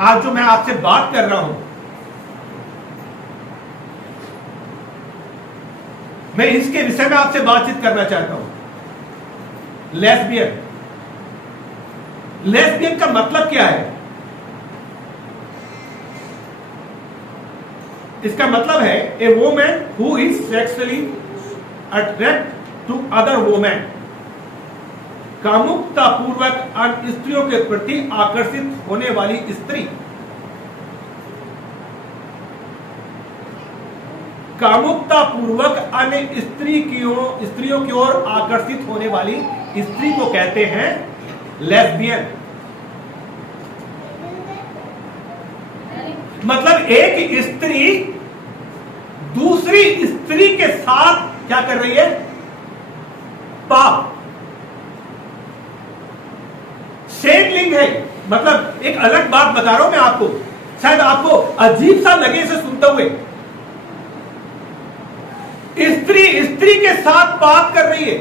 आज जो मैं आपसे बात कर रहा हूं, मैं इसके विषय में आपसे बातचीत करना चाहता हूं। लेस्बियन। लेस्बियन का मतलब क्या है? इसका मतलब है a woman who is sexually attract to other woman, कामुकता पूर्वक अन्य स्त्रियों के प्रति आकर्षित होने वाली स्त्री। कामुकता पूर्वक अन्य स्त्रियों की ओर आकर्षित होने वाली स्त्री को कहते हैं लेस्बियन। मतलब एक स्त्री दूसरी स्त्री के साथ क्या कर रही है? पाप। सेम लिंग है। मतलब एक अलग बात बता रहा हूं मैं आपको, शायद आपको अजीब सा लगे इसे सुनते हुए। स्त्री स्त्री के साथ पाप कर रही है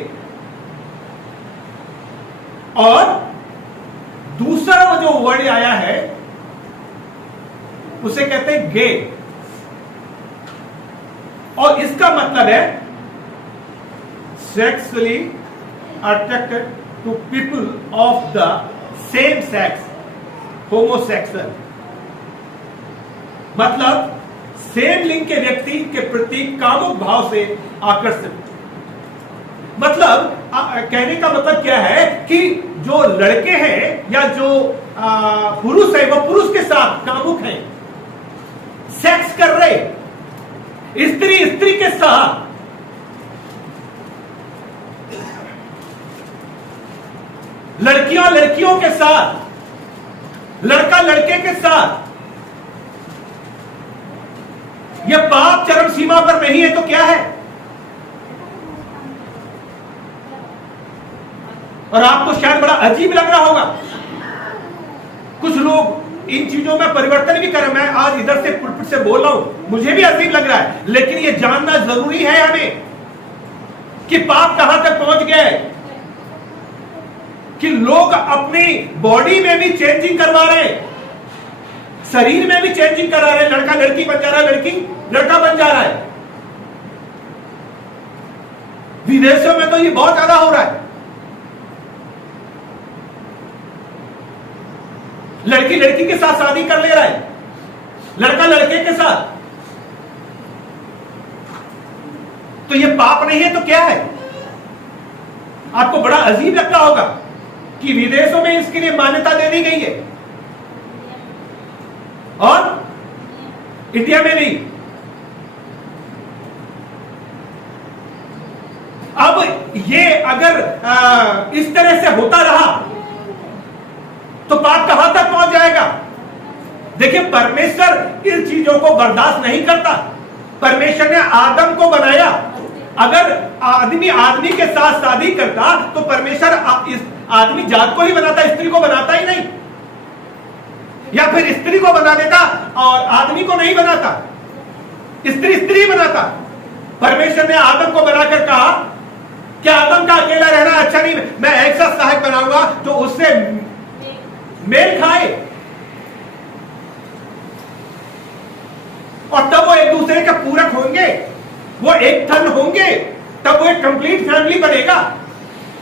और दूसरा जो वर्ड आया है उसे कहते हैं गे, और इसका मतलब है sexually attracted to people of the same sex, homosexual. मतलब सेम लिंग के व्यक्ति के प्रति कामुक भाव से आकर्षित। मतलब कहने का मतलब क्या है कि जो लड़के हैं या जो पुरुष है वो पुरुष के साथ कामुक हैं, सेक्स कर रहे, स्त्री स्त्री के साथ। लड़कियां लड़कियों के साथ, लड़का लड़के के साथ। यह पाप चरम सीमा पर नहीं है तो क्या है? और आपको शायद बड़ा अजीब लग रहा होगा। कुछ लोग इन चीजों में परिवर्तन भी करें। मैं आज इधर से पुलपिट से बोल रहा हूं, मुझे भी अजीब लग रहा है, लेकिन यह जानना जरूरी है हमें कि पाप कहां तक पहुंच गया है, कि लोग अपनी बॉडी में भी चेंजिंग करवा रहे हैं, शरीर में भी चेंजिंग करा रहे हैं। लड़का लड़की बन जा रहा है, लड़की लड़का बन जा रहा है। विदेशों में तो ये बहुत ज्यादा हो रहा है। लड़की लड़की के साथ शादी कर ले रहा है, लड़का लड़के के साथ। तो ये पाप नहीं है तो क्या है? आपको बड़ा अजीब लगता होगा कि विदेशों में इसके लिए मान्यता दे दी गई है और इंडिया में नहीं। अब ये अगर इस तरह से होता रहा तो पाप कहां तक पहुंच जाएगा? देखिए, परमेश्वर इन चीजों को बर्दाश्त नहीं करता। परमेश्वर ने आदम को बनाया। अगर आदमी आदमी के साथ शादी करता तो परमेश्वर इस आदमी जात को ही बनाता, स्त्री को बनाता ही नहीं, या फिर स्त्री को बना देता और आदमी को नहीं बनाता, स्त्री स्त्री बनाता। परमेश्वर ने आदम को बनाकर कहा कि आदम का अकेला रहना अच्छा नहीं, मैं ऐसा सहायक बनाऊंगा जो उससे मेल खाए, और तब वो एक दूसरे के पूरक होंगे, वो एक तन होंगे, तब वो एक कंप्लीट फैमिली बनेगा।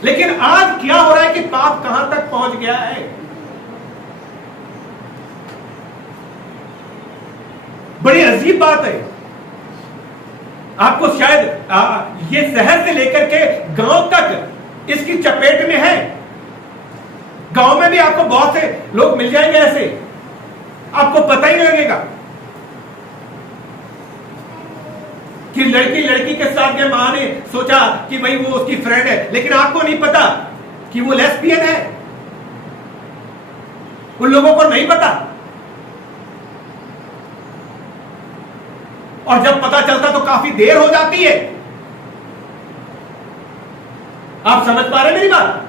लेकिन आज क्या हो रहा है कि पाप कहां तक पहुंच गया है? बड़ी अजीब बात है। आपको शायद ये शहर से लेकर के गांव तक इसकी चपेट में है। गांव में भी आपको बहुत से लोग मिल जाएंगे ऐसे, आपको पता ही नहीं लगेगा कि लड़की लड़की के साथ में मां ने सोचा कि भाई वो उसकी फ्रेंड है, लेकिन आपको नहीं पता कि वो लेस्बियन है। उन लोगों को नहीं पता, और जब पता चलता तो काफी देर हो जाती है। आप समझ पा रहे मेरी बात?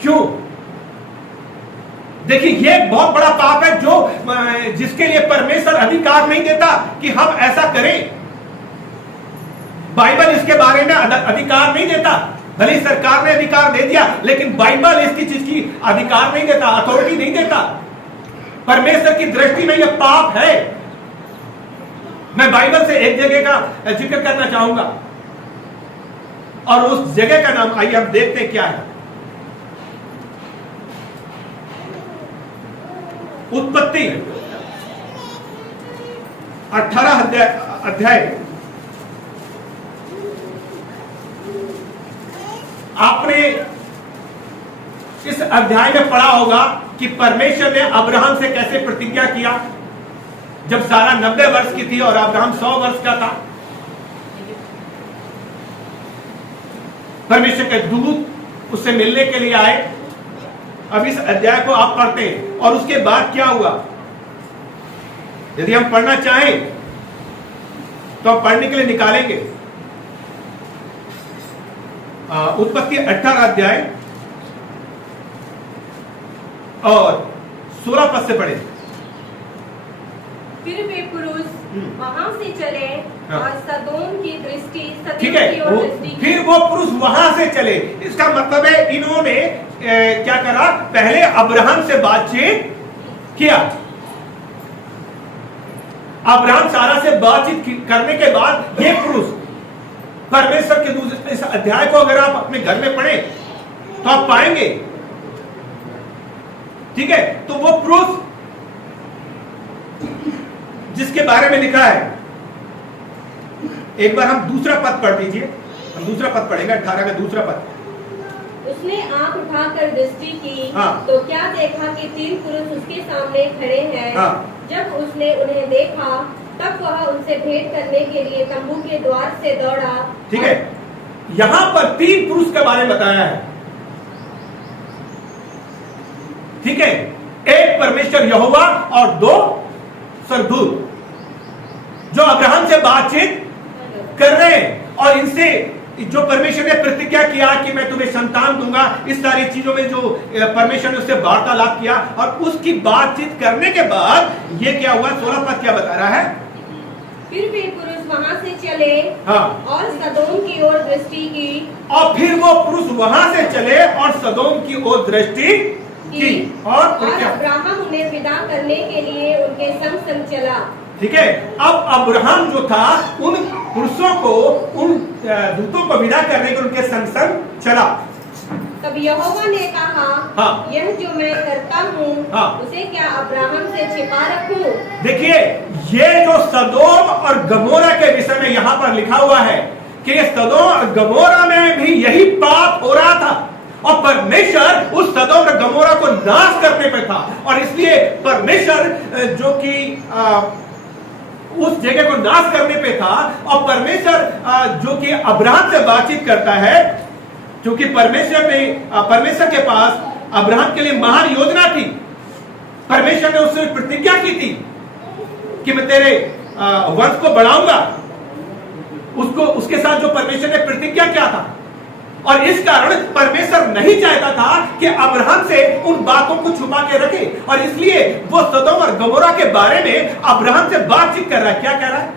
क्यों? देखिए, यह बहुत बड़ा पाप है जो जिसके लिए परमेश्वर अधिकार नहीं देता कि हम ऐसा करें। बाइबल इसके बारे में अधिकार नहीं देता भले सरकार ने अधिकार दे दिया, लेकिन बाइबल इसकी चीज की अधिकार नहीं देता, अथॉरिटी नहीं देता। परमेश्वर की दृष्टि में यह पाप है। मैं बाइबल से एक जगह का जिक्र करना चाहूंगा, और उस जगह का नाम आइए हम देखते हैं क्या है। उत्पत्ति 18 अध्याय। आपने इस अध्याय में पढ़ा होगा कि परमेश्वर ने अब्राहम से कैसे प्रतिज्ञा किया, जब सारा 90 वर्ष की थी और अब्राहम 100 वर्ष का था। परमेश्वर के दूत उससे मिलने के लिए आए। अब इस अध्याय को आप पढ़ते हैं, और उसके बाद क्या हुआ, यदि हम पढ़ना चाहें तो हम पढ़ने के लिए निकालेंगे। उत्पत्ति 18 अध्याय और 16 पद से पढ़े। फिर वे पुरुष वहां से चले और सदोम की दृष्टि, ठीक है, फिर वो पुरुष वहां से चले। इसका मतलब है इन्होंने क्या करा, पहले अब्राहम से बातचीत किया। अब्राहम सारा से बातचीत करने के बाद ये पुरुष परमेश्वर के दूसरे, इस अध्याय को अगर आप अपने घर में पढ़ें तो आप पाएंगे, ठीक है। तो वो पुरुष जिसके बारे में लिखा है, एक बार हम दूसरा पद पढ़ दीजिए। हम दूसरा पद पढ़ेंगे, 18 का दूसरा पद। उसने आंख उठाकर दृष्टि की, हाँ। तो क्या देखा कि 3 पुरुष उसके सामने खड़े हैं। हाँ। जब उसने उन्हें देखा, तब वह उनसे भेंट करने के लिए तंबू के द्वार से दौड़ा। ठीक है, यहां पर 3 पुरुष के बारे में बताया है, ठीक है। एक परमेश्वर यहोवा और 2 सरदूत जो अब्राहम से बातचीत कर रहे हैं, और इनसे जो परमेश्वर ने प्रतिज्ञा किया कि मैं तुम्हें संतान दूंगा, इस सारी चीजों में जो परमेश्वर ने उससे वार्तालाप किया, और उसकी बातचीत करने के बाद ये क्या हुआ, 16 पद क्या बता रहा है। फिर वे पुरुष वहां से चले, हाँ। और सदोम की ओर दृष्टि की, और फिर वो पुरुष वहां से चले और सदोम की ओर दृष्टि की, और अब्राहम उन्हें विदा करने के लिए उनके संग संग चला। ठीक है, अब अब्राहम जो था उन पुरुषों को, उन दूतों को विदा करने के उनके संग संग चला। तब यहोवा ने कहा, हाँ। यह जो मैं करता हूँ, हाँ। उसे क्या अब्राहम से छिपा रखूं? देखिए, ये जो सदोम और गमोरा के विषय में यहाँ पर लिखा हुआ है कि सदोम और गमोरा में भी यही पाप हो रहा था, और परमेश्वर उस सदोम और गमोरा को नाश करने पे था, और इसलिए परमेश्वर जो कि उस जगह को नाश करने पे था, और परमेश्वर जो कि अब्राहम से बातचीत करता है, क्योंकि परमेश्वर के पास अब्राहम के लिए महान योजना थी। परमेश्वर ने उससे प्रतिज्ञा की थी कि मैं तेरे वंश को बढ़ाऊंगा। उसके साथ जो परमेश्वर ने प्रतिज्ञा किया था, और इस कारण परमेश्वर नहीं चाहता था कि अब्राहम से उन बातों को छुपा के रखे, और इसलिए वो सदोम और गमोरा के बारे में अब्राहम से बातचीत कर रहा है। क्या कह रहा है?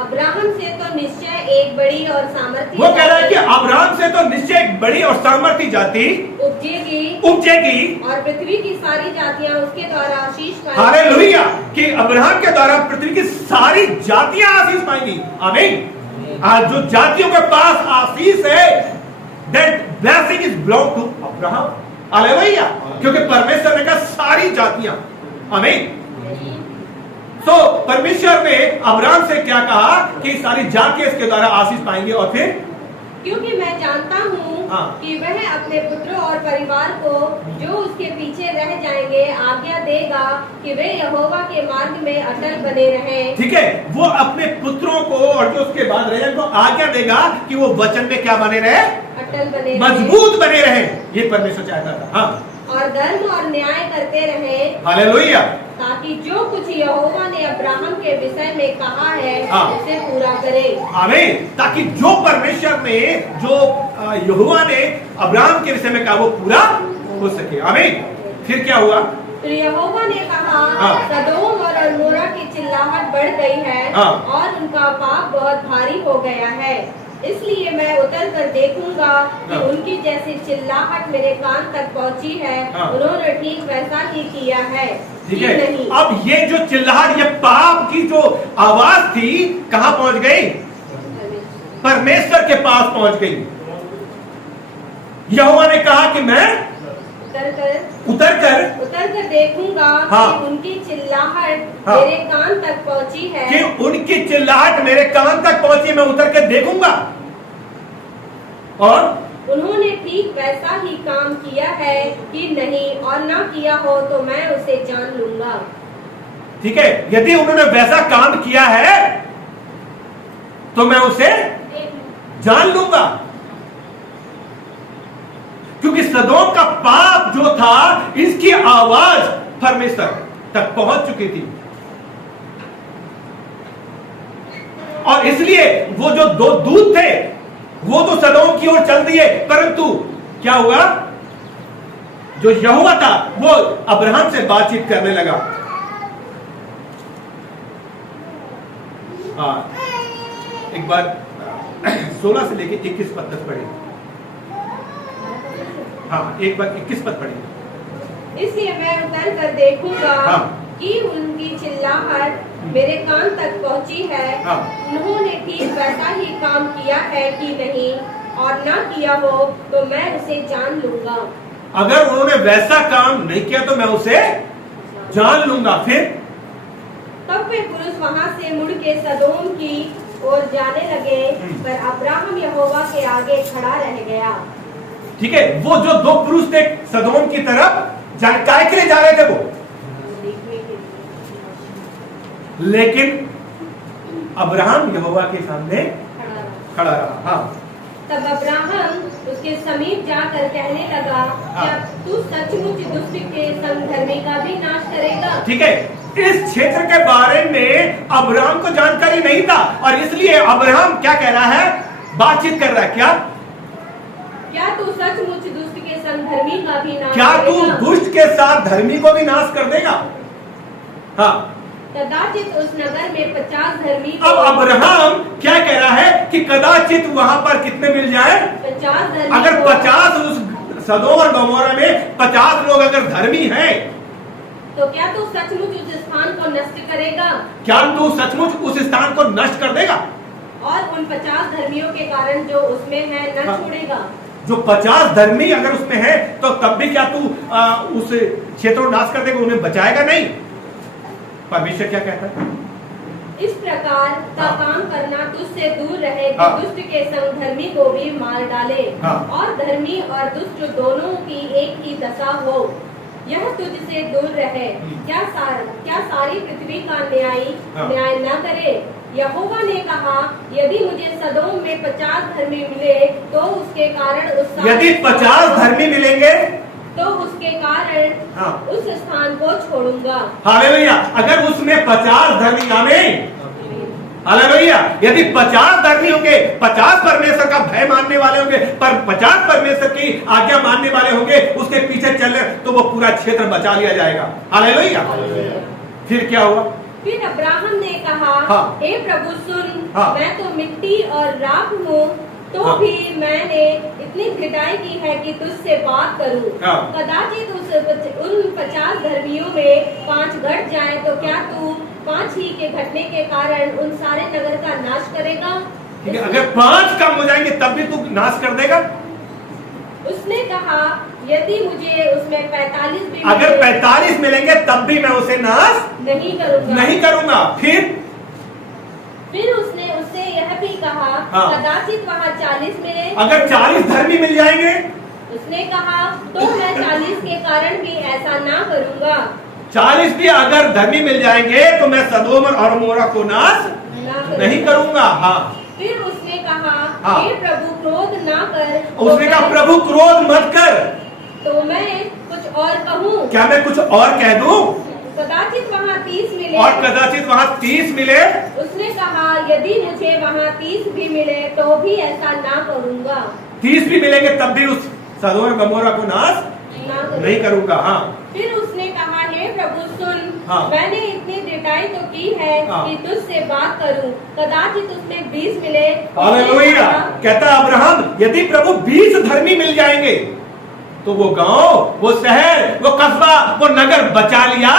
अब्राहम से तो निश्चय एक बड़ी और सामर्थी, वो कह रहा है कि अब्राहम से तो निश्चय एक बड़ी और सामर्थी जाति उपजेगी, और पृथ्वी की सारी जातियां उसके द्वारा आशीष पाएंगी। हालेलुया, कि अब्राहम के द्वारा पृथ्वी की सारी जातियां आशीष पाएंगी। आमीन। आज जो जातियों के पास आशीष है, that blessing is belong to Abraham. Hallelujah, क्योंकि परमेश्वर ने कहा सारी जातियां। आमीन। तो परमेश्वर ने अब्राहम से क्या कहा कि सारी जातियां इसके द्वारा आशीष पाएंगे, और फिर क्योंकि मैं जानता हूँ, हाँ। कि वह अपने पुत्रों और परिवार को जो उसके पीछे रह जाएंगे आज्ञा देगा कि वे यहोवा के मार्ग में अटल बने रहें। ठीक है, वो अपने पुत्रों को और जो उसके बाद रहे को आज्ञा देगा कि वो वचन में क्या बने रहे, अटल बने, मजबूत बने रहे। ये परमेश्वर चाहता था। हाँ। और धर्म और न्याय करते रहे, हालेलुया, ताकि जो कुछ यहोवा ने अब्राहम के विषय में कहा है, हाँ। उसे पूरा करे। आमीन। ताकि जो परमेश्वर ने, जो यहोवा ने अब्राहम के विषय में कहा, वो पूरा हो सके। आमीन। फिर क्या हुआ? तो यहोवा ने कहा, हाँ। सदोम और अमोरा की चिल्लाहट बढ़ गई है, हाँ। और उनका पाप बहुत भारी हो गया है। इसलिए मैं उतर कर देखूंगा कि हाँ। उनकी जैसी चिल्लाहट मेरे कान तक पहुंची है, हाँ। उन्होंने ठीक वैसा ही किया है ठीक कि है। नहीं। अब ये जो चिल्लाहट, ये पाप की जो आवाज थी, कहां पहुंच गई? परमेश्वर के पास पहुंच गई। यहोवा ने कहा कि मैं उतर कर देखूंगा हाँ। कि उनकी चिल्लाहट हाँ। मेरे कान तक पहुंची है, कि उनकी चिल्लाहट मेरे कान तक पहुंची, मैं उतर के देखूंगा और उन्होंने ठीक वैसा ही काम किया है कि नहीं, और ना किया हो तो मैं उसे जान लूंगा। ठीक है, यदि उन्होंने वैसा काम किया है तो मैं उसे जान लूंगा, क्योंकि सदोम का पाप जो था, इसकी आवाज परमेश्वर तक पहुंच चुकी थी। और इसलिए वो जो दो दूत थे वो तो सदोम की ओर चल दिए, परंतु क्या हुआ? जो यहोवा था वो अब्राहम से बातचीत करने लगा। एक बार 16 से लेके 21 पद तक पढ़े। हाँ, एक बार 21 पद पढ़े। इसलिए मैं उतर कर देखूंगा हाँ। कि उनकी चिल्लाहट मेरे कान तक पहुंची है, हाँ। उन्होंने ठीक वैसा ही काम किया है कि नहीं, और ना किया हो तो मैं उसे जान लूंगा। अगर उन्होंने वैसा काम नहीं किया तो मैं उसे जान लूंगा। फिर तब वे पुरुष वहां से मुड़ के सदोम की ओर जाने लगे, पर अब्राहम यहोवा के आगे खड़ा रह गया। ठीक है, वो जो दो पुरुष थे सदोम की तरफ काय के लिए जा रहे थे वो, लेकिन अब्राहम यहोवा के सामने खड़ा रहा। हाँ। तब अब्राहम उसके समीप जाकर कहने लगा, क्या तू सचमुच दुष्ट के संग धर्मी का भी नाश करेगा? ठीक है, इस क्षेत्र के बारे में अब्राहम को जानकारी नहीं था, और इसलिए अब्राहम क्या कह रहा है? बातचीत कर रहा है। क्या तू सचमुच दुष्ट के संग धर्मी का भी नाश क्या तू करेगा? दुष्ट के साथ धर्मी को भी नाश कर देगा? हाँ। कदाचित उस नगर में 50 धर्मी अब अब्राहम क्या कह रहा है कि कदाचित वहां पर कितने मिल जाए? 50 धर्मी। अगर 50 उस सदोम और गमोरा में 50 लोग अगर धर्मी हैं, तो क्या तू सचमुच उस स्थान को नष्ट करेगा? क्या तू सचमुच उस स्थान को नष्ट कर देगा? और उन 50 धर्मियों के कारण जो उसमें है न हाँ। छोड़ेगा? जो 50 धर्मी अगर उसमें है तो तब भी क्या तू उस क्षेत्र को नाश कर देगा, उन्हें बचाएगा नहीं? परमेश्वर क्या कहता है? इस प्रकार का हाँ। काम करना तुझसे दूर रहे कि हाँ। दुष्ट के संग धर्मी को भी मार डाले, हाँ। और धर्मी और दुष्ट दोनों की एक ही दशा हो, यह तुझसे दूर रहे। क्या सारी पृथ्वी का हाँ। न्याय न करे? यहोवा ने कहा, यदि मुझे सदोम में 50 धर्मी मिले तो उसके कारण यदि 50 धर्मी मिलेंगे तो उसके कारण हाँ। उस स्थान को छोड़ूंगा। हालेलुया। अगर उसमें 50 धर्मी, आमीन, हालेलुया, यदि 50 धर्मी होंगे, 50 परमेश्वर का भय मानने वाले होंगे, पर 50 परमेश्वर की आज्ञा मानने वाले होंगे, उसके पीछे चले तो वो पूरा क्षेत्र बचा लिया जाएगा। हालेलुया। फिर क्या हुआ? फिर अब्राहम ने कहा, हाँ। हे प्रभु सुन, हाँ। मैं तो मिट्टी और राख हूँ, तो हाँ। भी मैंने इतनी घृणाई की है कि तुझसे बात करूं। हाँ। कदाचित उन 50 धर्मियों में 5 घट जाए तो क्या तू 5 ही के घटने के कारण उन सारे नगर का नाश करेगा? ठीक है, अगर 5 कम हो जाएंगे तब भी तू नाश कर देगा? उसने कहा, यदि मुझे उसमें 45 भी अगर 45 मिलेंगे तब भी मैं उसे नाश नहीं करूंगा। नहीं करूंगा। फिर उसने उससे यह भी कहा, हाँ। कदाचित वहाँ 40 मिले। अगर 40 धर्मी मिल जाएंगे? उसने कहा, तो मैं 40 के कारण भी ऐसा ना करूंगा। 40 भी अगर धर्मी मिल जाएंगे तो मैं सदोम और गमोरा को नाश नहीं करूंगा। हाँ। फिर उसने कहा, हाँ। हे प्रभु क्रोध ना कर। उसने कहा, प्रभु क्रोध मत कर। तो मैं कुछ और कहूँ? क्या मैं कुछ और कह दूं? कदाचित वहाँ 30 मिले। और कदाचित वहाँ 30 मिले। उसने कहा, यदि मुझे वहाँ 30 भी मिले तो भी ऐसा ना करूंगा। 30 भी मिलेंगे तब भी उस सदोम और गमोरा को नाश नहीं करूंगा। हाँ, फिर उसने कहा, हे प्रभु सुन, हाँ। मैंने इतनी दृढ़ताई तो की है हाँ। कि तुझसे बात करूं, कदाचित उसमें 20 मिले। हालेलुया। कहता अब्राहम, यदि प्रभु 20 धर्मी मिल जाएंगे तो वो गांव, वो शहर, वो कस्बा, वो नगर बचा लिया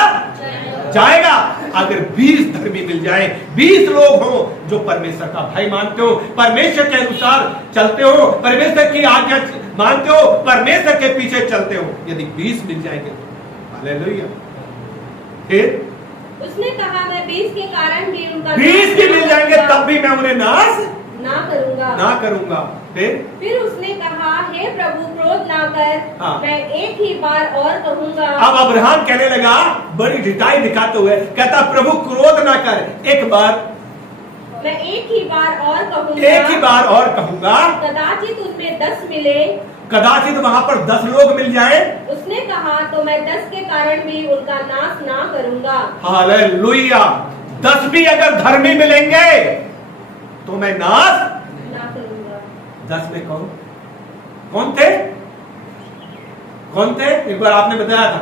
जाएगा। अगर 20 धर्मी मिल जाए, 20 लोग हों जो परमेश्वर का भाई मानते हो, परमेश्वर के अनुसार चलते हो, परमेश्वर की आज्ञा मानते हो, परमेश्वर के पीछे चलते हो, यदि 20 मिल जाएंगे तो हालेलुया। फिर उसने कहा, मैं 20 के कारण भी उनका 20 भी मिल जाएंगे तब भी मैं उन्हें नाश ना करूंगा। फिर उसने कहा, हे प्रभु क्रोध ना कर, हाँ। मैं एक ही बार और कहूंगा। अब अब्राहम कहने लगा बड़ी ढिठाई दिखाते हुए, कहता प्रभु क्रोध ना कर, एक बार, मैं एक ही बार और कहूंगा। एक ही बार और कहूंगा। कदाचित उसमें 10 मिले। कदाचित वहां पर 10 लोग मिल जाए। उसने कहा, तो मैं 10 के कारण भी उनका नाश ना करूंगा। हालेलुया। 10 भी अगर धर्मी मिलेंगे तो मैं नाश ना करूंगा। 10 में कौन थे? कौन थे? एक बार आपने बताया था,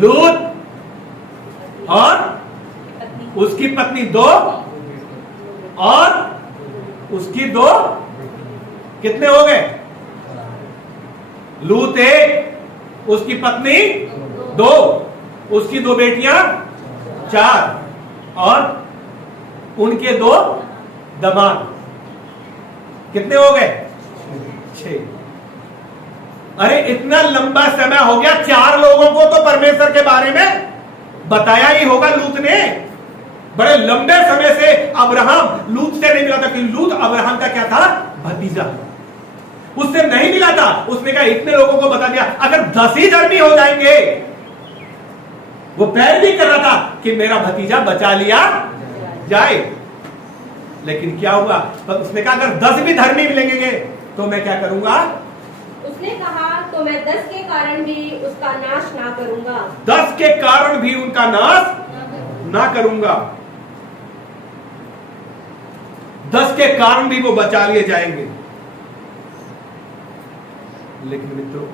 लूत और उसकी पत्नी 2 और उसकी 2, कितने हो गए? लूत 1, उसकी पत्नी 2, उसकी 2 बेटियां 4 और उनके 2 दामाद, कितने हो गए? 6। अरे इतना लंबा समय हो गया, 4 लोगों को तो परमेश्वर के बारे में बताया ही होगा लूत ने। बड़े लंबे समय से अब्राहम लूत से नहीं मिला था, कि लूत अब्राहम का क्या था? भतीजा। उससे नहीं मिला था, उसने कहा इतने लोगों को बता दिया, अगर 10 ही धर्मी हो जाएंगे। वो पैरवी कर रहा था कि मेरा भतीजा बचा लिया जाए, लेकिन क्या हुआ? तो उसने कहा अगर 10 भी धर्मी मिलेंगे तो मैं क्या करूंगा? उसने कहा, तो मैं 10 के कारण भी उसका नाश ना करूंगा। 10 के कारण भी उनका नाश ना करूंगा। 10 के कारण भी वो बचा लिए जाएंगे। लेकिन मित्रों,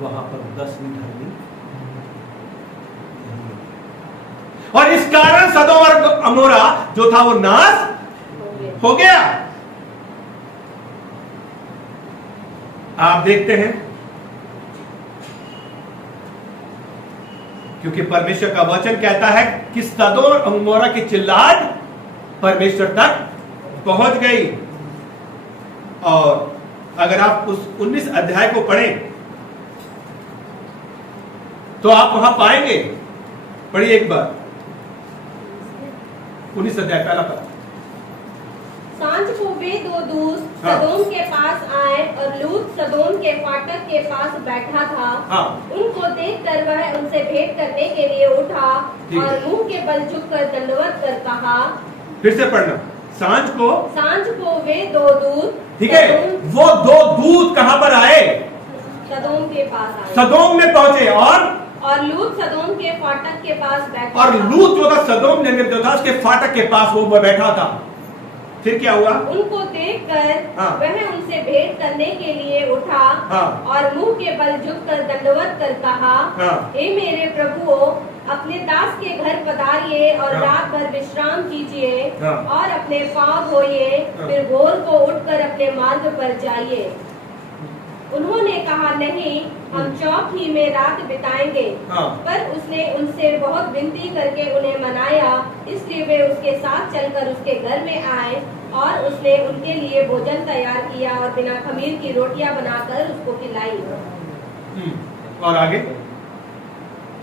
वहां पर 10 भी धर्मी, और इस कारण सदोम और अमोरा जो था वो नाश हो गया। आप देखते हैं, क्योंकि परमेश्वर का वचन कहता है कि सदोम और अमोरा की चिल्लाहट परमेश्वर तक पहुंच गई। और अगर आप उस 19 अध्याय को पढ़ें तो आप वहां पाएंगे, पढ़िए एक बार 19 अध्याय पहला पद। सांझ को वे 2 दूत हाँ। सदोम के पास आए और लूत सदोम के फाटक के पास बैठा था। हाँ। उनको देखकर वह उनसे भेंट करने के लिए उठा ठीक। और मुंह के बल झुककर दंडवत कर कहा। फिर से पढ़ना। सांझ को वे 2 दूत, ठीक है, वो 2 दूत कहां पर आए? सदोम के पास आए। सदोम में पहुंचे और लूत सदोम के फाटक के पास बैठा और था। लूत जो था सदोम नगर जो था उसके फाटक के पास वो बैठा था। फिर क्या हुआ? उनको देखकर हाँ। वह उनसे भेंट करने के लिए उठा हाँ। और मुंह के बल झुककर दंडवत कर कहा, हाँ। हे मेरे प्रभुओ, अपने दास के घर पधारिए और हाँ। रात भर विश्राम कीजिए हाँ। और अपने पाँव धोइए, हाँ। फिर भोर को उठकर अपने मार्ग पर जाइए। उन्होंने कहा, नहीं, हम चौक ही में रात बिताएंगे। हाँ। पर उसने उनसे बहुत विनती करके उन्हें मनाया, इसलिए वे उसके साथ चलकर उसके घर में आए और उसने उनके लिए भोजन तैयार किया और बिना खमीर की रोटियां बनाकर उसको खिलाई। और आगे?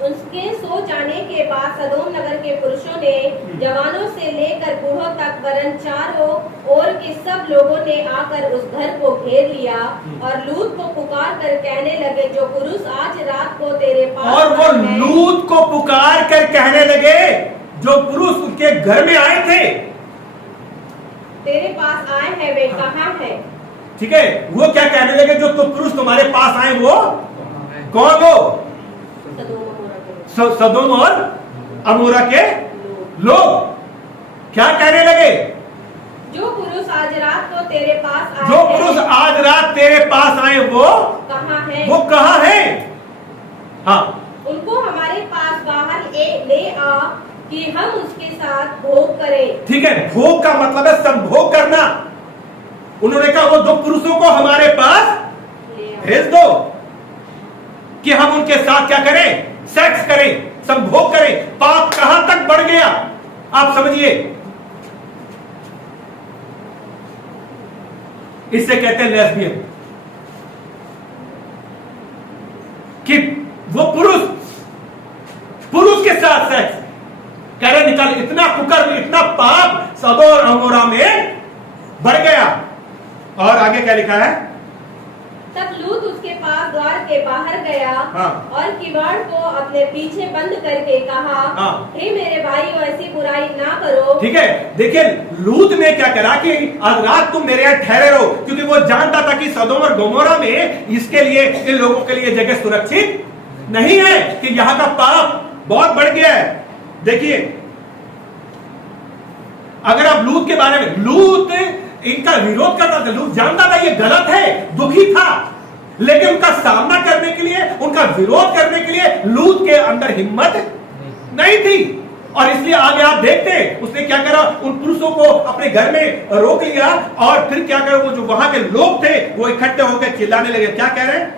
उसके सो जाने के बाद सदोम नगर के पुरुषों ने जवानों से लेकर बूढ़ों तक वरन चारों ओर के सब लोगों ने आकर उस घर को घेर लिया और लूत को पुकार कर कहने लगे, जो पुरुष आज रात को तेरे पास और वो आए हैं, लूत को पुकार कर कहने लगे, जो पुरुष उसके घर में आए थे, तेरे पास आए हैं, वे कहाँ हैं? ठीक है, वो क्या कहने लगे? जो पुरुष तुम्हारे पास आए वो कौन? हो सदोम और अमोरा के लोग। क्या कहने लगे? जो पुरुष आज रात को तेरे पास आए जो हैं, पुरुष आज रात तेरे पास आए वो कहाँ है? वो कहाँ है? हाँ, उनको हमारे पास बाहर ले आ कि हम उसके साथ भोग करें। ठीक है, भोग का मतलब है संभोग करना। उन्होंने कहा वो 2 पुरुषों को हमारे पास भेज दो कि हम उनके साथ क्या करें? सेक्स करें, संभोग करें। पाप कहां तक बढ़ गया आप समझिए। इसे कहते हैं लेस्बियन। कि वो पुरुष के साथ सेक्स कह रहे निकल। इतना कुकर्म, इतना पाप सदोम और अमोरा में बढ़ गया। और आगे क्या लिखा है? तब लूत उसके पास द्वार के बाहर गया हाँ। और किवाड़ को अपने पीछे बंद करके कहा, हाँ। हे मेरे भाई ऐसी बुराई ना करो। ठीक है, देखिए लूत ने क्या करा कि आज रात तुम मेरे यहाँ ठहरे रहो, क्योंकि वो जानता था कि सदोम और गोमोरा में इसके लिए, इन लोगों के लिए जगह सुरक्षित नहीं है, कि यहां का पाप बहुत बढ़ गया है। देखिए, अगर आप लूत के बारे में, लूत इनका विरोध करता था, लूत जानता था ये गलत है, दुखी था, लेकिन उनका सामना करने के लिए, उनका विरोध करने के लिए लूत के अंदर हिम्मत नहीं थी। और इसलिए आगे आप देखते हैं उसने क्या करा, उन पुरुषों को अपने घर में रोक लिया और फिर क्या करा, वो जो वहां के लोग थे वो इकट्ठे होकर चिल्लाने लगे। क्या कह रहे हैं?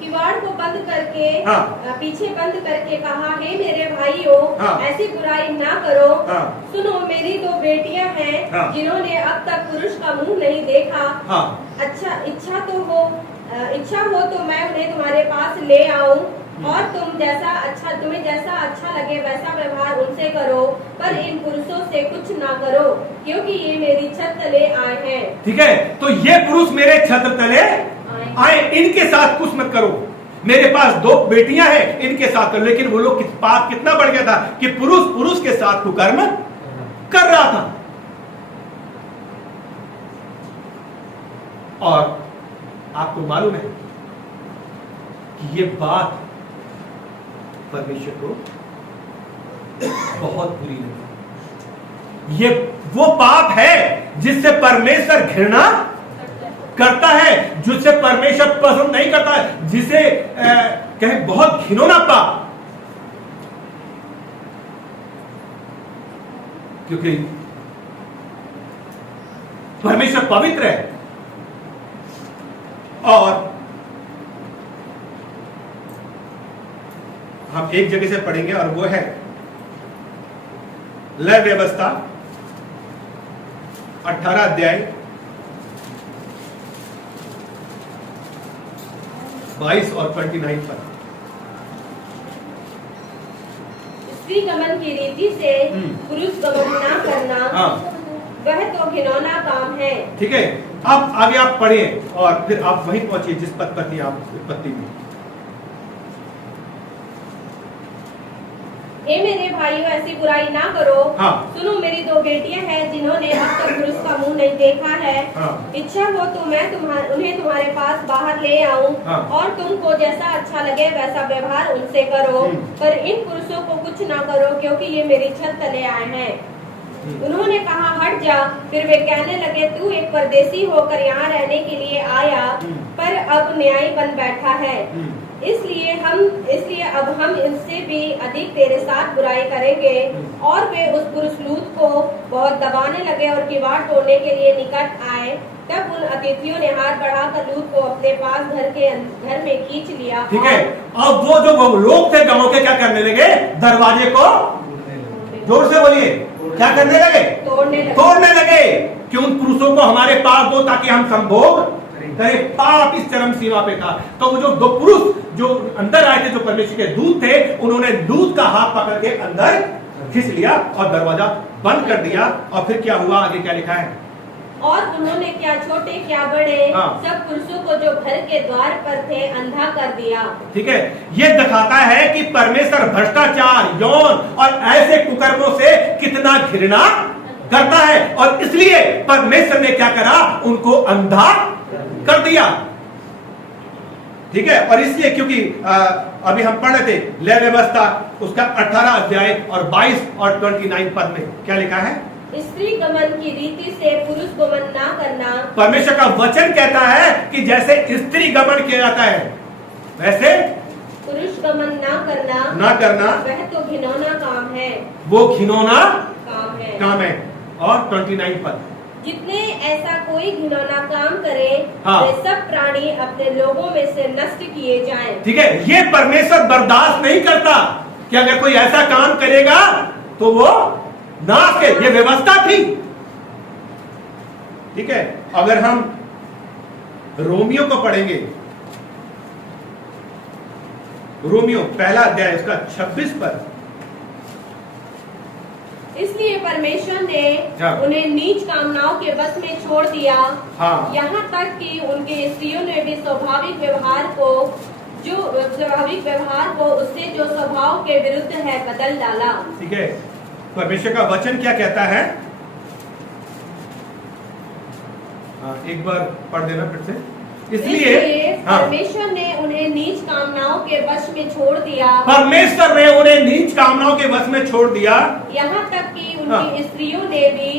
किवाड़ को बंद करके, हाँ। पीछे बंद करके कहा, हे मेरे भाइयों, हाँ। ऐसी बुराई ना करो। हाँ। सुनो, मेरी 2 बेटियां हैं, हाँ। जिन्होंने अब तक पुरुष का मुंह नहीं देखा। हाँ। अच्छा, इच्छा हो तो मैं उन्हें तुम्हारे पास ले आऊं और तुम्हें जैसा अच्छा लगे वैसा व्यवहार उनसे करो, पर इन पुरुषों से कुछ ना करो, क्योंकि ये मेरी छत तले आए हैं। ठीक है, तो ये पुरुष मेरे छत तले आए, इनके साथ कुछ मत करो। मेरे पास 2 बेटियां हैं, इनके साथ करो। लेकिन वो लोग पाप कितना बढ़ गया था कि पुरुष के साथ कुकर्म कर रहा था। और आपको मालूम है कि ये बात परमेश्वर को बहुत बुरी लगी। ये वो पाप है जिससे परमेश्वर घृणा करता है, जिससे परमेश्वर पसंद नहीं करता है, जिसे कहे बहुत घिनौना पाप। क्योंकि परमेश्वर पवित्र है। और हम एक जगह से पढ़ेंगे और वो है लय व्यवस्था 18 अध्याय 22 और 29 पर। स्त्री गमन की रीति से पुरुष गमन ना करना, हाँ। वह तो घिनौना काम है। ठीक है, अब आगे आप पढ़िए और फिर आप वहीं पहुंचिए जिस पद पर थी आप उत्पत्ति में। हे मेरे भाइयों, ऐसी बुराई ना करो। हाँ। सुनो, मेरी 2 बेटियां हैं, जिन्होंने अब तक पुरुष का मुंह नहीं देखा है। हाँ। इच्छा हो तो मैं उन्हें तुम्हारे पास बाहर ले आऊं, हाँ। और तुमको जैसा अच्छा लगे वैसा व्यवहार उनसे करो, पर इन पुरुषों को कुछ ना करो, क्योंकि ये मेरी छत तले आए हैं। उन्होंने कहा, हट जा। फिर वे कहने लगे, तू एक परदेसी होकर यहाँ रहने के लिए आया, पर अब न्यायी बन बैठा है। इसलिए अब हम इनसे भी अधिक तेरे साथ बुराई करेंगे। और वे उस पुरुष लूत को बहुत दबाने लगे और किवाड़ तोड़ने के लिए निकट आए। तब उन अतिथियों ने हाथ बढ़ाकर लूत को अपने पास घर में खींच लिया। ठीक है, अब वो जो लोग थे गांव के क्या करने लगे, दरवाजे को जोर से बोलिए, क्या करने लगे? तोड़ने लगे कि उन पुरुषों को हमारे पास दो ताकि हम संभोग करें। पाप इस चरम सीमा पे था। तो वो जो 2 पुरुष जो अंदर आए थे, जो परमेश्वर के दूत थे, उन्होंने लूत का हाथ पकड़ के अंदर खींच लिया और दरवाजा बंद कर दिया। और फिर क्या हुआ, आगे क्या लिखा है? और उन्होंने क्या छोटे क्या बड़े, हाँ। सब पुरुषों को जो घर के द्वार पर थे अंधा कर दिया। ठीक है, ये दिखाता है कि परमेश्वर भ्रष्टाचार, यौन और ऐसे कुकर्मों से कितना घृणा करता है। और इसलिए परमेश्वर ने क्या करा, उनको अंधा कर दिया। ठीक है, और इसलिए क्योंकि अभी हम पढ़ रहे थे लय व्यवस्था उसका 18 अध्याय और 22 और 29 पद में क्या लिखा है? स्त्री गमन की रीति से पुरुष गमन ना करना, परमेश्वर का वचन कहता है कि जैसे स्त्री गमन किया जाता है वैसे पुरुष गमन ना करना वह तो घिनौना काम है, वो घिनौना काम है। और 29 पद, जितने ऐसा कोई घिनौना काम करे हाँ। वे सब प्राणी अपने लोगों में से नष्ट किए जाएं। ठीक है। ये परमेश्वर बर्दाश्त नहीं करता कि अगर कोई ऐसा काम करेगा तो वो नाश के, ये व्यवस्था थी। ठीक है। अगर हम रोमियो को पढ़ेंगे, रोमियो पहला अध्याय उसका 26 पद, इसलिए परमेश्वर ने हाँ। उन्हें नीच कामनाओं के बस में छोड़ दिया, हाँ। यहाँ तक कि उनके स्त्रियों ने भी स्वाभाविक व्यवहार को उससे जो स्वभाव के विरुद्ध है बदल डाला। ठीक है। परमेश्वर का वचन क्या कहता है? एक बार पढ़ देना फिर से। इसलिए परमेश्वर ने उन्हें नीच कामनाओं के वश में छोड़ दिया, परमेश्वर ने उन्हें नीच कामनाओं के वश में छोड़ दिया, यहाँ तक कि उनकी स्त्रियों ने भी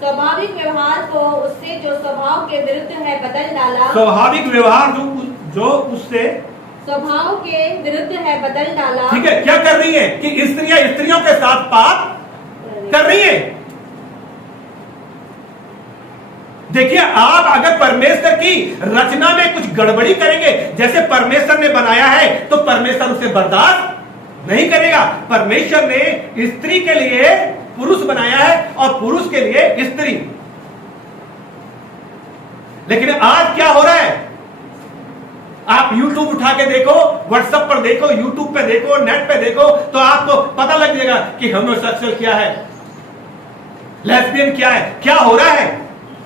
स्वाभाविक व्यवहार को उससे जो स्वभाव के विरुद्ध है बदल डाला। स्वाभाविक व्यवहार जो उससे स्वभाव के विरुद्ध है बदल डाला। ठीक है। क्या कर रही है कि स्त्रियों के साथ पाप कर रही है। देखिए, आप अगर परमेश्वर की रचना में कुछ गड़बड़ी करेंगे, जैसे परमेश्वर ने बनाया है, तो परमेश्वर उसे बर्दाश्त नहीं करेगा। परमेश्वर ने स्त्री के लिए पुरुष बनाया है और पुरुष के लिए स्त्री। लेकिन आज क्या हो रहा है? आप YouTube उठा के देखो, WhatsApp पर देखो, YouTube पे देखो, नेट पे देखो, तो आपको पता लग जाएगा कि होमोसेक्सुअल क्या है, लेस्बियन क्या है, क्या हो रहा है।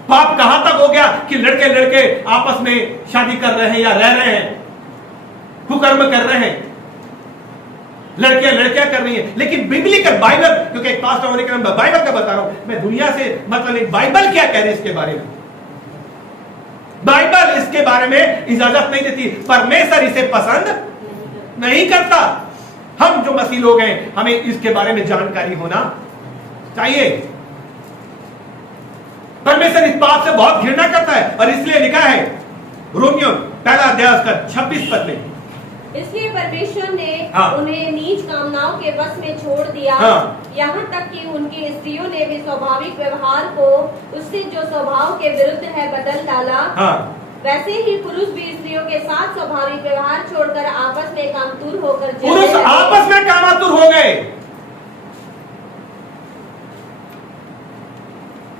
पाप कहां तक हो गया कि लड़के लड़के आपस में शादी कर रहे हैं या रह रहे हैं, कुकर्म कर रहे हैं, लड़कियां कर रही हैं। लेकिन बिब्लिकल बाइबल, क्योंकि एक पास्टर होने के नाम बाइबल का बता रहा हूं मैं, दुनिया से मतलब नहीं, बाइबल क्या कह रही है इसके बारे में। बाइबल इसके बारे में इजाजत नहीं देती। परमेश्वर इसे पसंद नहीं करता। हम जो मसीह लोग हैं, हमें इसके बारे में जानकारी होना चाहिए। परमेश्वर इस बात से बहुत घृणा करता है और इसलिए लिखा है रोमियो पहला अध्याय उसका 26 पद में, इसलिए परमेश्वर ने हाँ। उन्हें नीच कामनाओं के बस में छोड़ दिया, हाँ। यहाँ तक कि उनकी स्त्रियों ने भी स्वाभाविक व्यवहार को उससे जो स्वभाव के विरुद्ध है बदल डाला। हाँ। वैसे ही पुरुष भी स्त्रियों के साथ स्वाभाविक व्यवहार छोड़कर आपस में कामतुर होकर पुरुष आपस में कामातुर हो गए,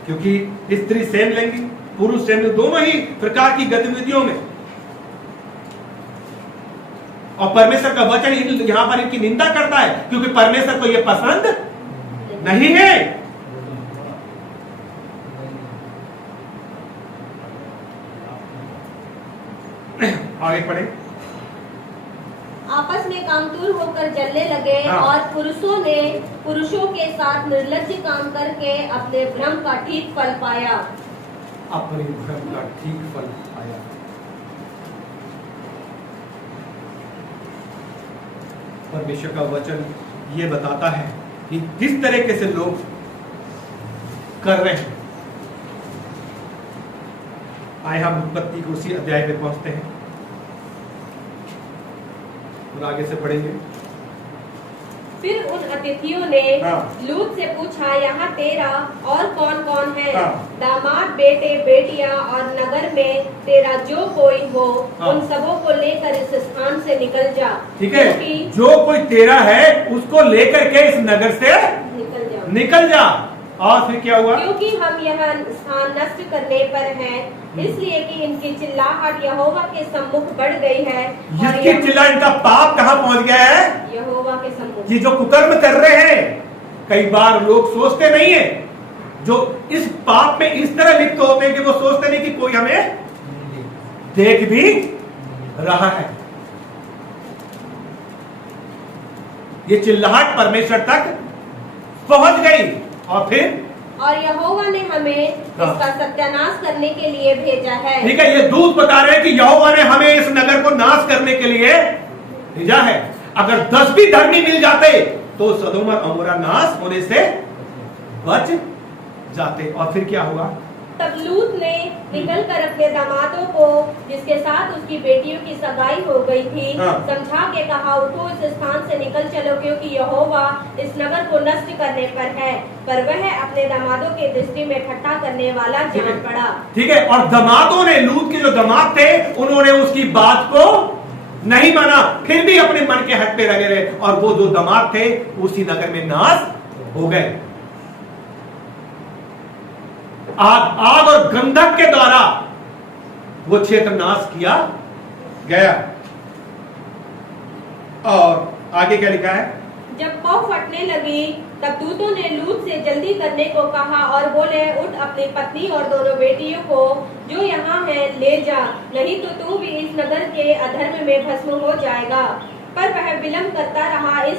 क्योंकि स्त्री सेम लेंगी, पुरुष सेम, दोनों ही प्रकार की गतिविधियों में। और परमेश्वर का वचन यहां पर इनकी निंदा करता है, क्योंकि परमेश्वर को यह पसंद नहीं है। आगे पढ़े। आपस में कामतुर होकर जलने लगे, हाँ। और पुरुषों ने पुरुषों के साथ निर्लज्ज काम करके अपने भ्रम का ठीक फल पाया। अपने भ्रम का ठीक फल पाया। परमेश्वर का वचन ये बताता है कि किस तरीके से लोग कर रहे हैं। आए हम उत्पत्ति को उसी अध्याय पे पहुंचते हैं और आगे से पढ़ेंगे। फिर उन अतिथियों ने हाँ। लूत से पूछा, यहाँ तेरा और कौन कौन है? हाँ। दामाद, बेटे, बेटियां और नगर में तेरा जो कोई हो, हाँ। उन सबों को लेकर इस स्थान से निकल जा। ठीक है, क्योंकि जो कोई तेरा है उसको लेकर के इस नगर से निकल जा। और फिर क्या हुआ? क्योंकि हम यह स्थान नष्ट करने पर हैं, इसलिए कि इनकी चिल्लाहट यहोवा के सम्मुख बढ़ गई है। जिसकी चिल्ला, इनका पाप कहाँ पहुंच गया है? यहोवा के सम्मुख। ये जो कुकर्म कर रहे हैं, कई बार लोग सोचते नहीं है, जो इस पाप में इस तरह लिप्त होते हैं कि वो सोचते नहीं कि कोई हमें देख भी रहा है। ये चिल्लाहट परमेश्वर तक पहुंच गई और यहोवा ने हमें इसका सत्यानाश करने के लिए भेजा है। ठीक है, ये दूत बता रहे हैं कि यहोवा ने हमें इस नगर को नाश करने के लिए भेजा है। अगर 10 भी धर्मी मिल जाते तो सदोम और अमोरा नाश होने से बच जाते। और फिर क्या हुआ? तब लूत ने निकलकर अपने दामादों को, जिसके साथ उसकी बेटियों की सगाई हो गई थी, हाँ। समझा के कहा, उठो इस स्थान से निकल चलो, क्योंकि यहोवा इस नगर को नष्ट करने पर है। पर वह अपने दामादों के दृष्टि में ठट्ठा करने वाला जान पड़ा। ठीक है। और दामादों ने, लूत के जो दामाद थे, उन्होंने उसकी बात को नहीं माना, फिर भी अपने मन के हट पे लगे रहे, और वो जो दामाद थे उसी नगर में नाश हो गए। आग और गंधक के द्वारा वो क्षेत्र नाश किया गया। और आगे क्या लिखा है? जब पौ फटने लगी, तब दूतों ने लूत से जल्दी करने को कहा और बोले, उठ अपनी पत्नी और दोनों बेटियों को जो यहाँ है ले जा, नहीं तो तू भी इस नगर के अधर्म में भस्म हो जाएगा। पर वह विलंब करता रहा। इस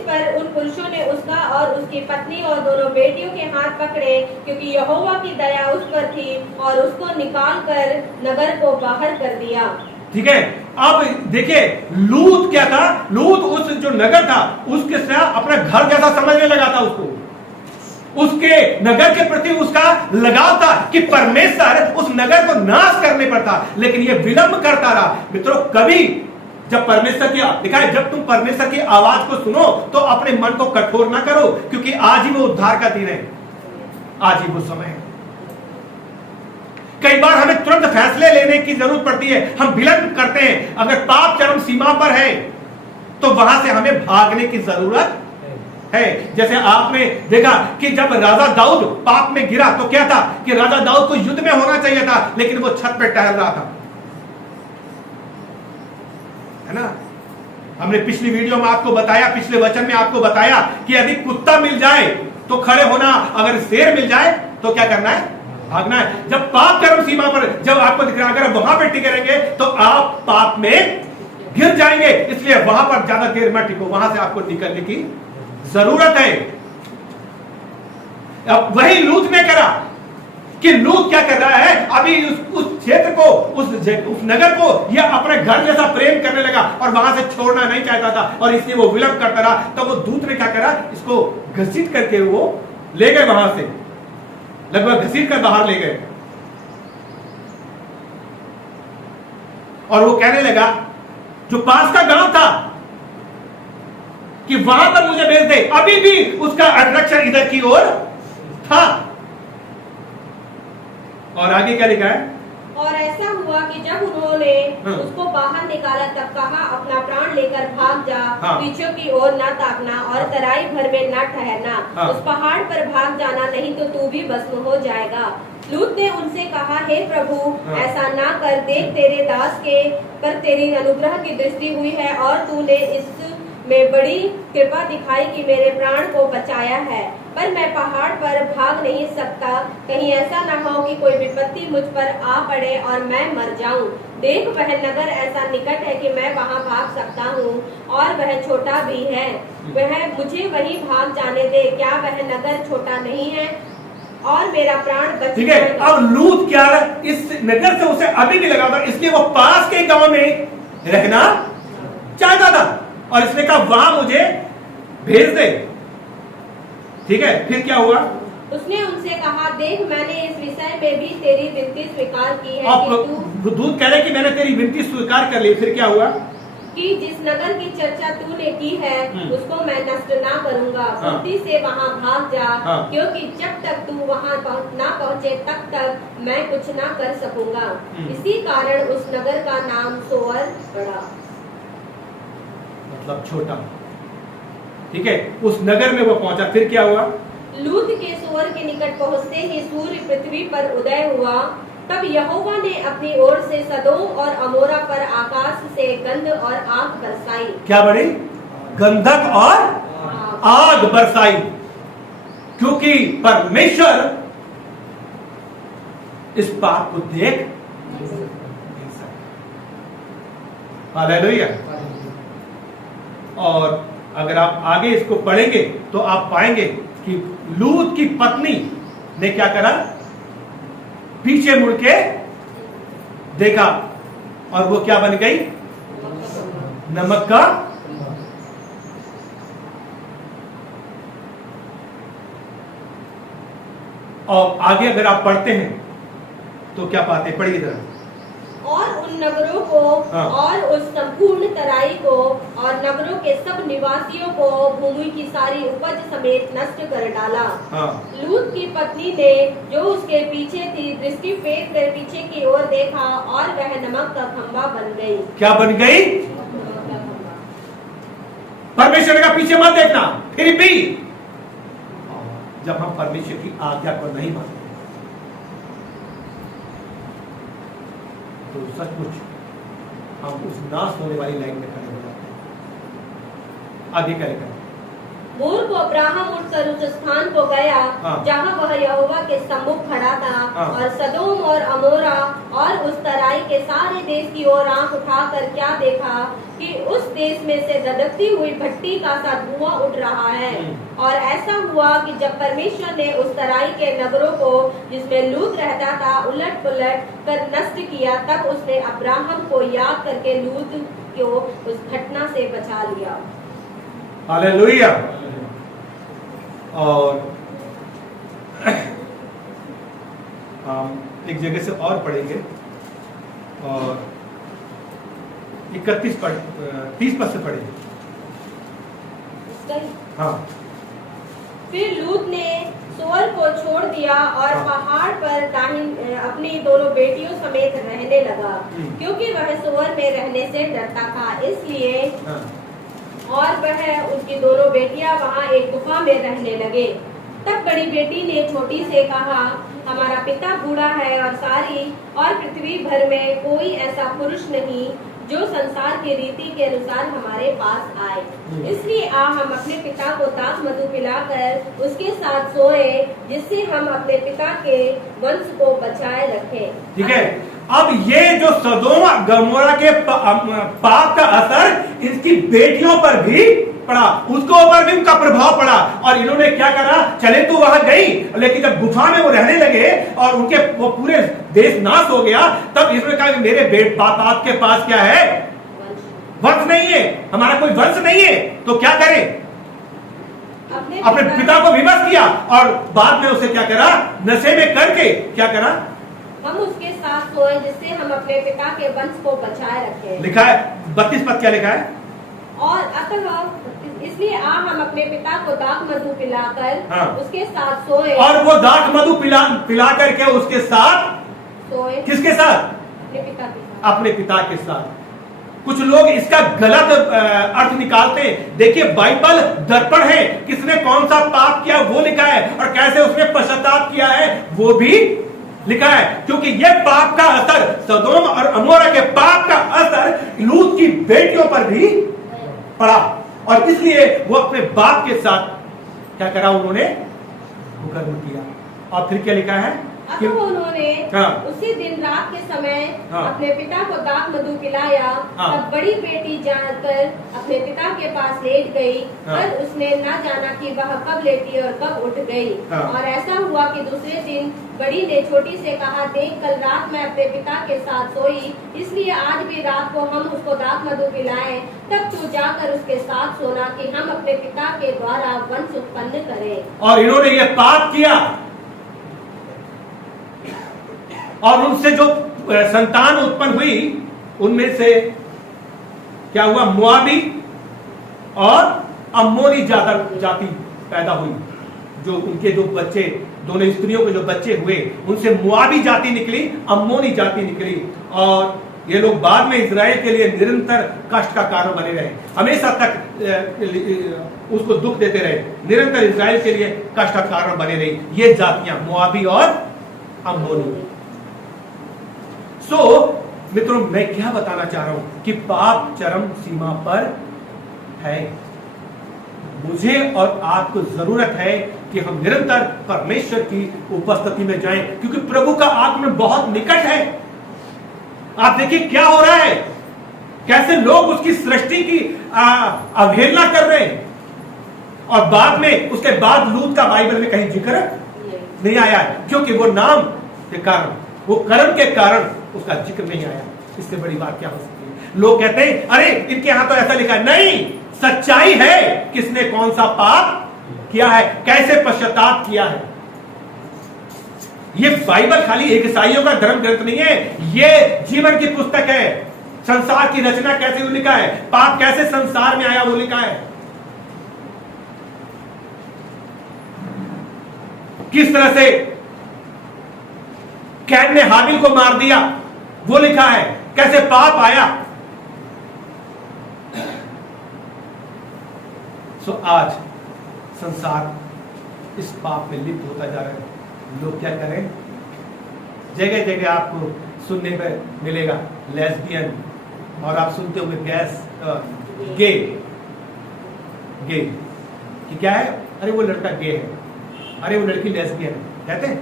पर उन पुरुषों ने उसका और उसकी पत्नी और दोनों बेटियों के हाथ पकड़े, क्योंकि यहोवा की दया उस पर थी, और उसको निकाल कर नगर को बाहर कर दिया। ठीक है। अब देखिए, लूत क्या था? लूत उस जो नगर था उसके साथ अपना घर जैसा समझने लगा था उसको। उसके नगर के प्रति उसका लगाव था कि परमेश्वर उस नगर को नाश करने पर था, लेकिन यह विलंब करता रहा। मित्रों, कभी जब परमेश्वर की लिखा है, जब तुम परमेश्वर की आवाज को सुनो तो अपने मन को कठोर ना करो, क्योंकि आज ही वो उद्धार का दिन है, आज ही वो समय है। कई बार हमें तुरंत फैसले लेने की जरूरत पड़ती है, हम विलंब करते हैं। अगर पाप चरम सीमा पर है तो वहां से हमें भागने की जरूरत है। जैसे आपने देखा कि जब राजा दाऊद पाप में गिरा तो क्या था कि राजा दाऊद को युद्ध में होना चाहिए था, लेकिन वो छत पे टहल रहा था, है ना। हमने पिछली वीडियो में आपको बताया, पिछले वचन में आपको बताया कि यदि कुत्ता मिल जाए तो खड़े होना, अगर शेर मिल जाए तो क्या करना है? भागना है। जब पाप चरम सीमा पर, जब आपको दिख रहा है, अगर वहां पर टिके रहेंगे तो आप पाप में गिर जाएंगे। इसलिए वहां पर ज्यादा देर मत टिको, वहां से आपको निकलने की जरूरत है। अब वही लूत ने करा कि लूत क्या कर रहा है, अभी उस क्षेत्र को, उस नगर को यह अपने घर जैसा प्रेम करने लगा और वहां से छोड़ना नहीं चाहता था, और इसलिए वो विलंब करता रहा। तो वो दूत ने क्या करा, इसको घसीट करके वो ले गए, वहां से लगभग घसीट कर बाहर ले गए। और वो कहने लगा, जो पास का गांव था, कि वहां पर मुझे भेज दे। अभी भी उसका अट्रैक्शन इधर की ओर था। और आगे क्या लिखा है? और ऐसा हुआ कि जब उन्होंने उसको बाहर निकाला, तब कहा, अपना प्राण लेकर भाग जा, पीछे की ओर न ताकना और तराई भर में न ठहरना, उस पहाड़ पर भाग जाना, नहीं तो तू भी भस्म हो जाएगा। लूत ने उनसे कहा, हे प्रभु, ऐसा ना कर, देख तेरे दास के पर तेरी अनुग्रह की दृष्टि हुई है, और तूने इस में बड़ी कृपा दिखाई कि मेरे प्राण को बचाया है। पर मैं पहाड़ पर भाग नहीं सकता, कहीं ऐसा ना हो कि कोई विपत्ति मुझ पर आ पड़े और मैं मर जाऊं। देख, वह नगर ऐसा निकट है कि मैं वहां भाग सकता हूं, और वह छोटा भी है। वह मुझे वहीं भाग जाने दे, क्या वह नगर छोटा नहीं है और मेरा प्राण बच जाएगा। अब लूत क्या है, इस नगर से उसे अभी भी लगा था, इसलिए वो पास के गांव में रहना चाहता था, और इसने कहा वहां मुझे भेज दे। ठीक है। फिर क्या हुआ? उसने उनसे कहा, देख, मैंने इस विषय में भी तेरी विनती स्वीकार की है कि दूत कह रहे कि मैंने तेरी विनती स्वीकार कर ली। फिर क्या हुआ? कि जिस नगर की चर्चा तूने की है उसको मैं नष्ट ना करूंगा। फुर्ती से वहां भाग जा, क्योंकि जब तक तू वहां ना पहुंचे तब तक मैं कुछ ना कर सकूंगा। इसी कारण उस नगर का नाम सोअर पड़ा, मतलब छोटा। ठीक है। उस नगर में वो पहुंचा। फिर क्या हुआ? लूत के सोअर के निकट पहुंचते ही सूर्य पृथ्वी पर उदय हुआ। तब यहोवा ने अपनी ओर से सदोम और अमोरा पर आकाश से गंध और आग बरसाई। क्या बड़ी? गंधक और आग बरसाई, क्योंकि परमेश्वर इस पाप को देख हालेलुया। और अगर आप आगे इसको पढ़ेंगे तो आप पाएंगे कि लूत की पत्नी ने क्या करा, पीछे मुड़ के देखा, और वो क्या बन गई? नमक का और आगे अगर आप पढ़ते हैं तो क्या पाते, पढ़िए जरा। और उन नगरों को हाँ। और उस संपूर्ण तराई को और नगरों के सब निवासियों को भूमि की सारी उपज समेत नष्ट कर डाला। हाँ। लूत की पत्नी ने जो उसके पीछे थी दृष्टि फेर कर पीछे की ओर देखा और वह नमक का खंभा बन गई। क्या बन गई? नमक का खंभा। परमेश्वर का पीछे मत देखना। फिर भी जब हम परमेश्वर की आज्ञा को नहीं मानते तो सचमुच हम उस नाश होने वाली लाइन में खड़े हो जाते हैं। आगे करेगा। मूर्ख अब्राहम उठकर उस स्थान को गया हाँ। जहाँ वह यहोवा के सम्मुख खड़ा था हाँ। और सदोम और अमोरा और उस तराई के सारे देश की ओर आंख उठाकर क्या देखा कि उस देश में से धधकती हुई भट्टी का सा धुआं उठ रहा है। और ऐसा हुआ कि जब परमेश्वर ने उस तराई के नगरों को जिसमें लूत रहता था उलट पुलट कर नष्ट किया, तब उसने अब्राहम को याद करके लूत को उस घटना से बचा लिया। हालेलुया। और हम एक जगह से और पढ़ेंगे और 30 पद से पढ़ेंगे। हाँ। फिर लूत ने सोअर को छोड़ दिया और हाँ। पहाड़ पर अपनी दोनों बेटियों समेत रहने लगा, क्योंकि वह सोअर में रहने से डरता था। इसलिए हाँ। और वह उनकी दोनों बेटियां वहां एक गुफा में रहने लगे। तब बड़ी बेटी ने छोटी से कहा, हमारा पिता बूढ़ा है और सारी और पृथ्वी भर में कोई ऐसा पुरुष नहीं जो संसार की रीति के अनुसार हमारे पास आए। इसलिए हम अपने पिता को दाख मधु पिलाकर उसके साथ सोए, जिससे हम अपने पिता के वंश को बचाए रखें। ठीक है। अब ये जो सदोम गमोरा के पाप का असर इसकी बेटियों पर भी पड़ा, उसके ऊपर भी उनका प्रभाव पड़ा और इन्होंने क्या करा, चले तो वहां गई, लेकिन जब गुफा में वो रहने लगे और उनके वो पूरे देश नाश हो गया, तब इन्होंने कहा कि मेरे बाप के पास क्या है, वंश नहीं है, हमारा कोई वंश नहीं है, तो क्या करें, अपने पिता को विवश किया और बाद में उसे क्या करा, नशे में करके क्या करा, हम उसके साथ सोए, जिससे हम अपने पिता के वंश को बचाए रखें। लिखा है 32 पद क्या लिखा है, और अतः इसलिए हम अपने पिता को दाख मधु पिलाकर हाँ। उसके साथ सोए। और वो दाख मधु पिला करके उसके साथ सोए। किसके साथ, अपने पिता के साथ। अपने पिता के साथ। कुछ लोग इसका गलत अर्थ निकालते हैं। देखिए बाइबल दर्पण है, किसने कौन सा पाप किया वो लिखा है और कैसे उसने पश्चाताप किया है वो भी लिखा है, क्योंकि ये पाप का असर, सदोम और अमोरा के पाप का असर लूत की बेटियों पर भी पड़ा और इसलिए वो अपने बाप के साथ क्या करा, उन्होंने मुकदमा किया। और फिर क्या लिखा है कि उन्होंने हाँ। उसी दिन रात के समय हाँ। अपने पिता को दाख मधु पिलाया। हाँ। तब बड़ी बेटी जानकर अपने पिता के पास लेट गई, हाँ। पर उसने न जाना कि वह कब लेटी और कब उठ गई। हाँ। और ऐसा हुआ कि दूसरे दिन बड़ी ने छोटी से कहा, देख कल रात मैं अपने पिता के साथ सोई, इसलिए आज भी रात को हम उसको दाख मधु पिलाएं, तब तू जाकर उसके साथ सोना कि हम अपने पिता के द्वारा वंश उत्पन्न करें। और इन्होंने ये पाप किया और उनसे जो संतान उत्पन्न हुई उनमें से क्या हुआ, मुआबी और अम्मोनी जाति पैदा हुई। जो उनके जो बच्चे, दोनों स्त्रियों के जो बच्चे हुए उनसे मुआबी जाति निकली, अम्मोनी जाति निकली और ये लोग बाद में इजराइल के लिए निरंतर कष्ट का कारण बने रहे, हमेशा तक उसको दुख देते रहे, निरंतर इजराइल के लिए कष्ट का कारण बने रही ये जातियां, मुआबी और अम्मोनी। मित्रों मैं क्या बताना चाह रहा हूं कि पाप चरम सीमा पर है। मुझे और आपको जरूरत है कि हम निरंतर परमेश्वर की उपस्थिति में जाएं, क्योंकि प्रभु का आगमन बहुत निकट है। आप देखिए क्या हो रहा है, कैसे लोग उसकी सृष्टि की अवहेलना कर रहे हैं और बाद में उसके बाद लूत का बाइबल में कहीं जिक्र नहीं आया है, क्योंकि वो नाम के कारण, वो कर्म के कारण उसका जिक्र नहीं आया। इससे बड़ी बात क्या हो सकती है। लोग कहते हैं अरे इनके यहां तो ऐसा लिखा है, नहीं, सच्चाई है किसने कौन सा पाप किया है, कैसे पश्चाताप किया है। ये बाइबल खाली एक ईसाइयों का धर्म ग्रंथ नहीं है, ये जीवन की पुस्तक है। संसार की रचना कैसे वो लिखा है, पाप कैसे संसार में आया वो लिखा है, किस तरह से कैन ने हाबिल को मार दिया वो लिखा है, कैसे पाप आया। सो आज संसार इस पाप में लिप्त होता जा रहा है। लोग क्या करें, जगह जगह आपको सुनने में मिलेगा लेस्बियन, और आप सुनते होंगे गे गे कि क्या है, अरे वो लड़का गे है, अरे वो लड़की लेस्बियन है, कहते हैं।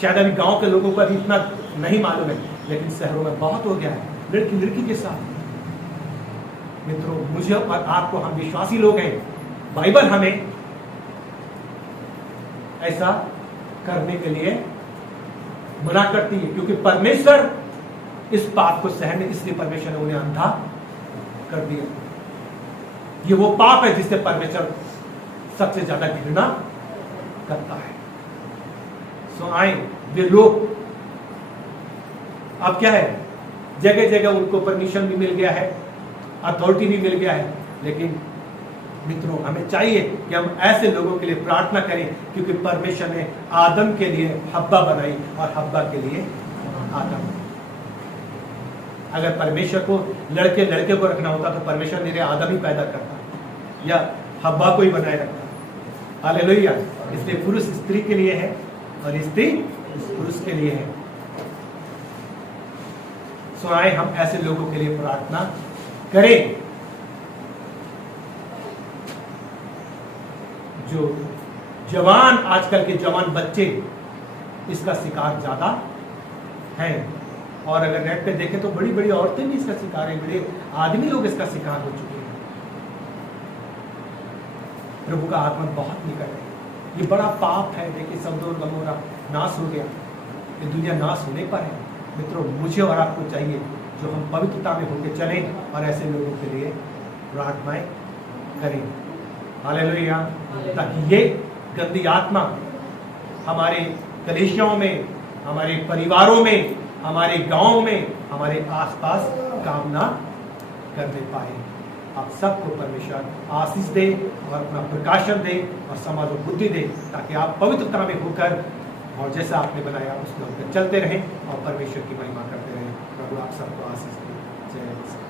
शायद अभी गांव के लोगों को अभी इतना नहीं मालूम है, लेकिन शहरों में बहुत हो गया है, लड़की लड़की के साथ। मित्रों, मुझे और आपको, हम विश्वासी लोग हैं, बाइबल हमें ऐसा करने के लिए मना करती है, क्योंकि परमेश्वर इस पाप को सहने, इसलिए परमेश्वर ने उन्हें अंधा कर दिया। ये वो पाप है जिससे परमेश्वर सबसे ज्यादा घृणा करता है। सो आए वे लोग, अब क्या है, जगह जगह उनको परमिशन भी मिल गया है, अथॉरिटी भी मिल गया है, लेकिन मित्रों हमें चाहिए कि हम ऐसे लोगों के लिए प्रार्थना करें, क्योंकि परमेश्वर ने आदम के लिए हब्बा बनाई और हब्बा के लिए आदम। अगर परमेश्वर को लड़के लड़के को रखना होता तो परमेश्वर मेरे आदम ही पैदा करता या हब्बा को ही बनाए रखता। हालेलुया। इसलिए पुरुष स्त्री के लिए है और स्त्री पुरुष के लिए है। सो आए हम ऐसे लोगों के लिए प्रार्थना करें जो जवान, आजकल के जवान बच्चे इसका शिकार ज्यादा हैं, और अगर नेट पे देखें तो बड़ी बड़ी औरतें भी इसका शिकार हैं, बड़े आदमी लोग इसका शिकार हो चुके हैं। प्रभु का आगमन बहुत निकट है। ये बड़ा पाप है। देखिए सदोम गमोरा नाश हो गया, ये दुनिया नाश होने पर है। मित्रों, मुझे और आपको चाहिए जो हम पवित्रता में होकर चलें और ऐसे लोगों के लिए प्रार्थनाएं करें। हालेलुया। ताकि ये गंदी आत्मा हमारे कलीसियाओं में, हमारे परिवारों में, हमारे गांव में, हमारे आसपास काम ना करने पाए। आप सबको परमेश्वर आशीष दे और अपना प्रकाशन दे और समाज को बुद्धि दे, ताकि आप पवित्रता में होकर और जैसा आपने बनाया उसमें होकर चलते रहें और परमेश्वर की महिमा करते रहें। प्रभु आप सबको आशीष दे। जय